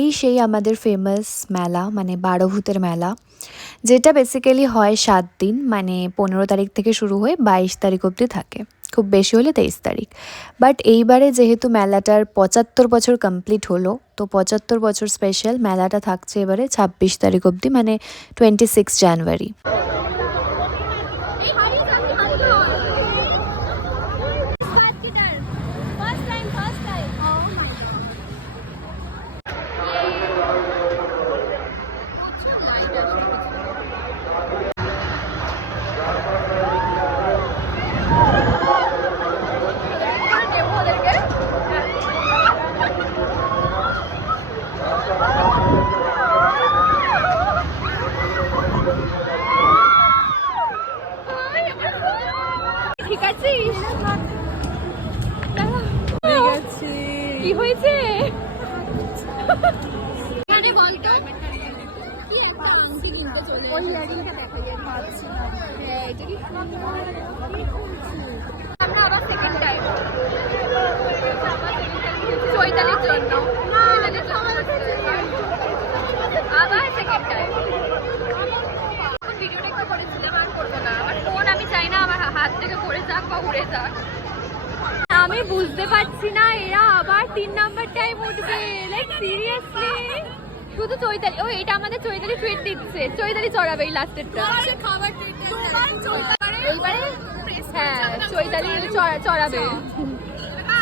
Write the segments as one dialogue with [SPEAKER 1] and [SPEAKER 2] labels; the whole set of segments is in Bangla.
[SPEAKER 1] এই সেই আমাদের ফেমাস মেলা মানে বারো ভূতের মেলা, যেটা বেসিক্যালি হয় সাত দিন মানে পনেরো তারিখ থেকে শুরু হয়ে বাইশ তারিখ অবধি থাকে। খুব বেশি হলে তেইশ তারিখ। বাট এইবারে যেহেতু মেলাটার পঁচাত্তর বছর কমপ্লিট হলো, তো পঁচাত্তর বছর স্পেশাল মেলাটা থাকছে এবারে ছাব্বিশ তারিখ অবধি মানে টোয়েন্টি সিক্স জানুয়ারি
[SPEAKER 2] কি আমরা আবার সেকেন্ড টাইম চৈতালির জন্য। চৈতালির জন্য আবার সেকেন্ড টাইম ভিডিওটা একটু করেছিলাম আর করব না। আমার ফোন আমি চাই না আমার হাত থেকে পড়ে যাক বা উড়ে যাক। আমি বুঝতে পারছি না এরা তিন নাম্বার টাইম উঠবে। লাইক সিরিয়াসলি শুধু চৈতালি ও এটা আমাদের চৈতালি ট্রিট দিচ্ছে। চৈতালি চড়াবে এই লাস্টেরটা এইবারে হ্যাঁ চৈতালি চড়া- চড়াবে।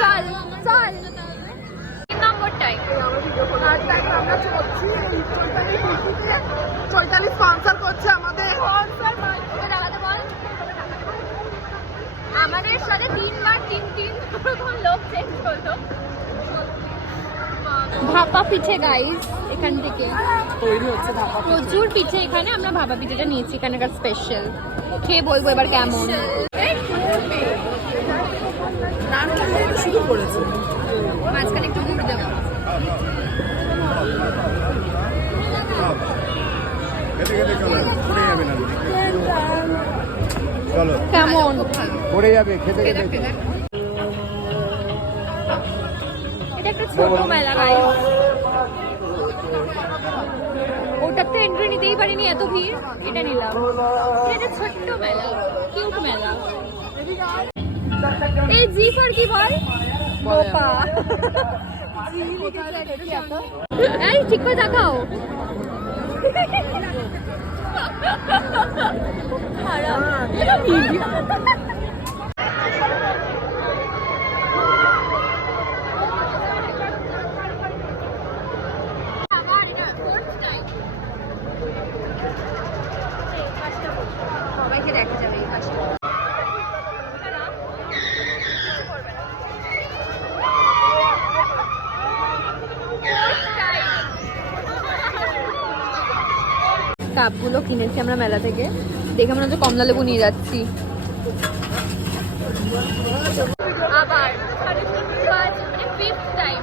[SPEAKER 2] চল চল তিন নম্বর টাইম
[SPEAKER 3] চৈতালি স্পন্সর করছে আমাদের।
[SPEAKER 2] দাঁড়াতে বল। আমাদের সাথে তিনবার তিন তিন রকম লোক চেঞ্জ হলো। ভাপা পিঠে গাইস এখান থেকে।
[SPEAKER 3] তৈরি হচ্ছে ধাপা
[SPEAKER 2] প্রচুর পিঠে এখানে আমরা ভাপা পিঠেটা নিয়েছি এখানকার স্পেশাল খেয়ে বলব এবার কেমন।
[SPEAKER 3] শুরু করেছে।
[SPEAKER 2] মাঝখানে একটু দেবো। কেমন?
[SPEAKER 4] পড়ে যাবে খেতে খেতে।
[SPEAKER 2] এটা একটা ছোট মেলা গাইস ওটাতে এন্ট্রি নিতেই পারিনি এত ভিড়। এটা নিলাম। এটা ছোট্ট মেলা কিউট মেলা। এই জি ফর কি বল বোপা। এই ঠিক করে দেখাও। কাপগুলো কিনেছি আমরা মেলা থেকে। দেখে মনে হচ্ছে কমলা লেবু নিয়ে যাচ্ছি। আবার মানে ফিফথ টাইম